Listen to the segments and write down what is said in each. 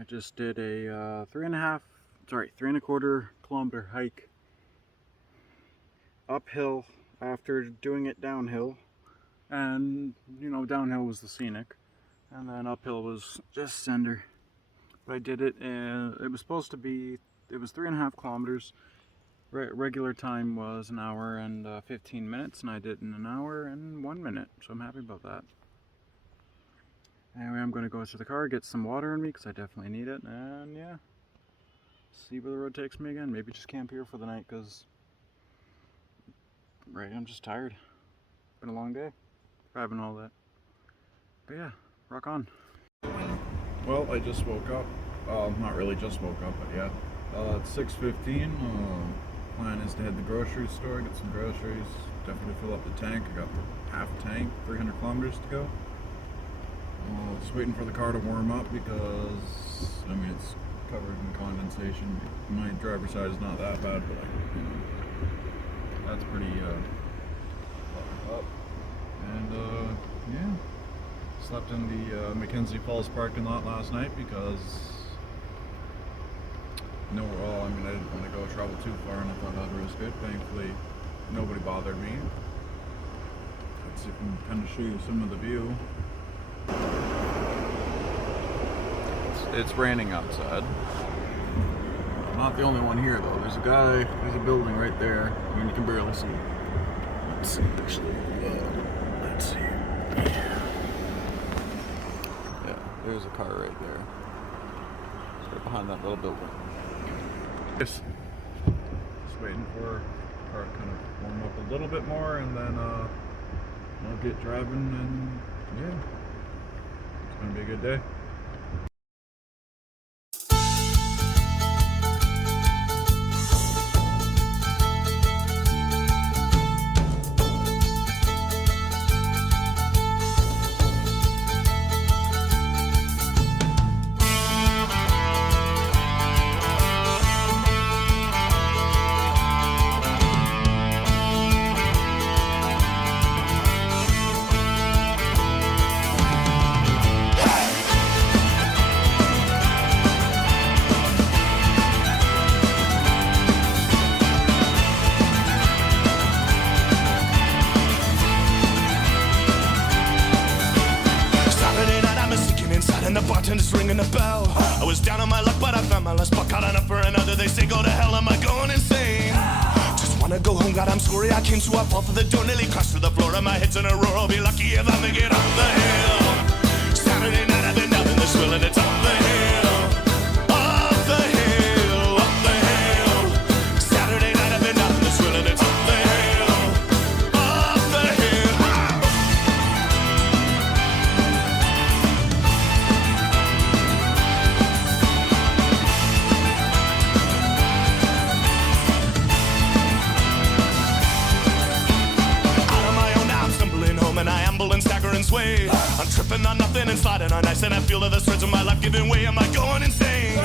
I just did a 3.25 kilometer hike uphill after doing it downhill. And, you know, downhill was the scenic, and then uphill was just cinder. But I did it, and it was 3.5 kilometers. Regular time was an hour and 15 minutes, and I did it in an hour and 1 minute, so I'm happy about that. Anyway, I'm going to go to the car, get some water in me, because I definitely need it, and yeah, see where the road takes me again. Maybe just camp here for the night, because I'm just tired. Been a long day, driving all that. But yeah, rock on. Well, I just woke up. Not really just woke up, but yeah. It's 6:15. Plan is to head to the grocery store, get some groceries, definitely fill up the tank. I got half tank, 300 kilometers to go. Just waiting for the car to warm up because, I mean, it's covered in condensation. My driver's side is not that bad, but that's pretty up. And yeah, slept in the Mackenzie Falls parking lot last night because I didn't want to go travel too far, and I thought I'd risk it. Thankfully, nobody bothered me. Let's see if I can kind of show you some of the view. It's raining outside. I'm not the only one here though. There's a building right there. I mean, you can barely see. Let's see, actually. Let's see. Yeah, there's a car right there. It's right behind that little building. Just waiting for the car to kind of warm up a little bit more, and then I'll get driving, and yeah, it's gonna be a good day. And the bartender's ringing a bell. I was down on my luck, but I found my last buck. Got enough for another. They say go to hell, am I going insane? Just wanna go home, God, I'm sorry I came, so I fall through the door, nearly crashed to the floor. And my head's in a roar, I'll be lucky if I make it up the hill. Saturday night, I've been out in the swill, and it's up the hill. Up the hill, up the hill. Saturday night, I've been out in the swill, and it's up the hill. Up the hill. And I amble and stagger and sway. I'm tripping on nothing and sliding on ice, and I feel that the threads of my life giving way. Am I going insane?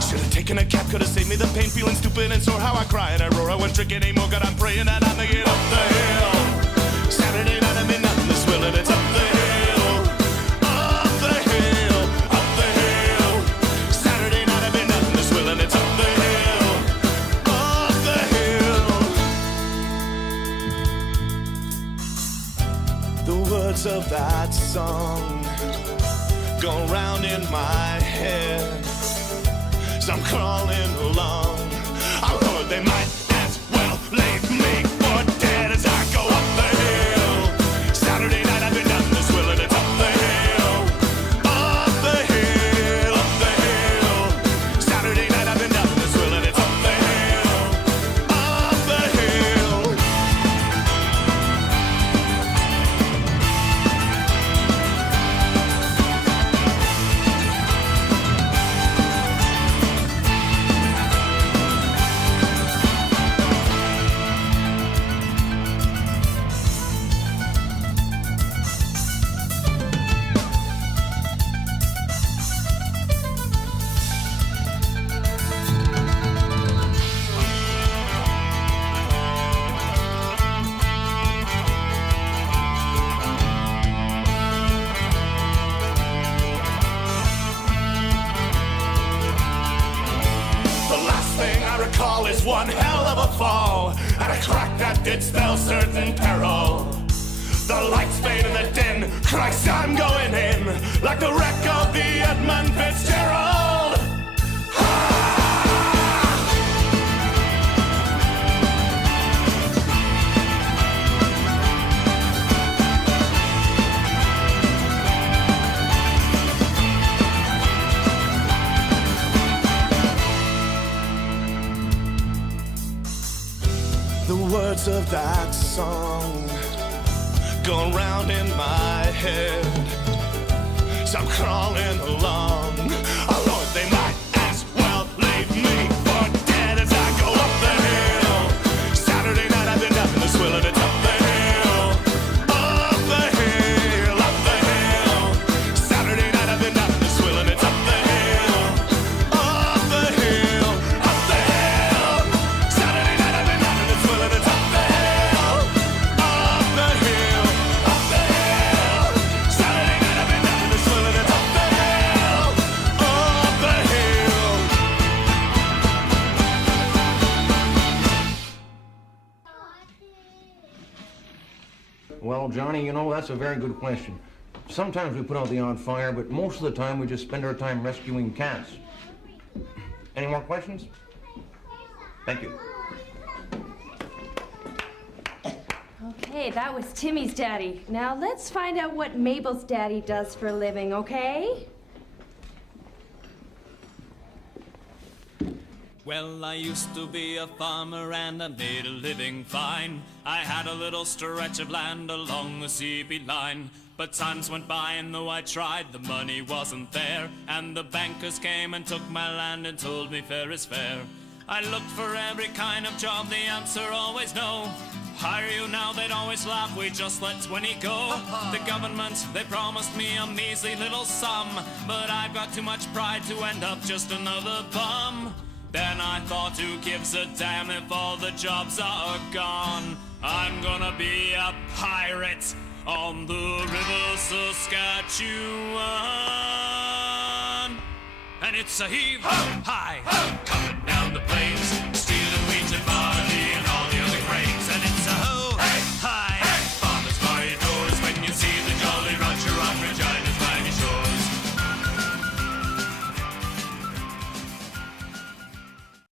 Should've taken a cab, could've saved me the pain. Feeling stupid and sore, how I cry and I roar. I won't drink anymore, God, I'm praying that I make it up the hill. Saturday night, I'm in nothing to swill, and it's up the hill. Up the hill, up the hill. Saturday night, I'm in nothing to swill, and it's up the hill. Up the hill. The words of that song go round in my head as I'm crawling along. I heard they might as well leave me for dead as I go up the hill. Saturday night I've been down the swill, and it's up the hill. Up the hill, up the hill. Saturday night I've been down the swill, and it's up the hill. Up the hill. thing I recall is one hell of a fall, and a crack that did spell certain peril. The lights fade in the din, Christ, I'm going in, like the wreck of the Edmund Fitzgerald. The words of that song go round in my head, so I'm crawling along. Oh Lord, they might as well leave me for dead as I go up the hill. Saturday night I've been down in the swill and it's up the hill. Up the hill, up the hill. Saturday night I've been down in the swill and it's up the hill. Up the hill, up the hill. Saturday night I've been down in the swill and it's up the hill. Up the hill, up the hill. Saturday night I've been down in the swill and it's up the hill. Up the hill. Well, Johnny, you know, that's a very good question. Sometimes we put out the odd fire, but most of the time we just spend our time rescuing cats. Any more questions? Thank you. Okay, that was Timmy's daddy. Now let's find out what Mabel's daddy does for a living, okay? Well, I used to be a farmer and I made a living fine. I had a little stretch of land along the CB line. But times went by and though I tried, the money wasn't there. And the bankers came and took my land and told me fair is fair. I looked for every kind of job, the answer always no. Hire you now, they'd always laugh, we just let 20 go. The government, they promised me a measly little sum, but I've got too much pride to end up just another bum. Then I thought, who gives a damn if all the jobs are gone? I'm gonna be a pirate on the river Saskatchewan. And it's a heave, hi, coming down the plains.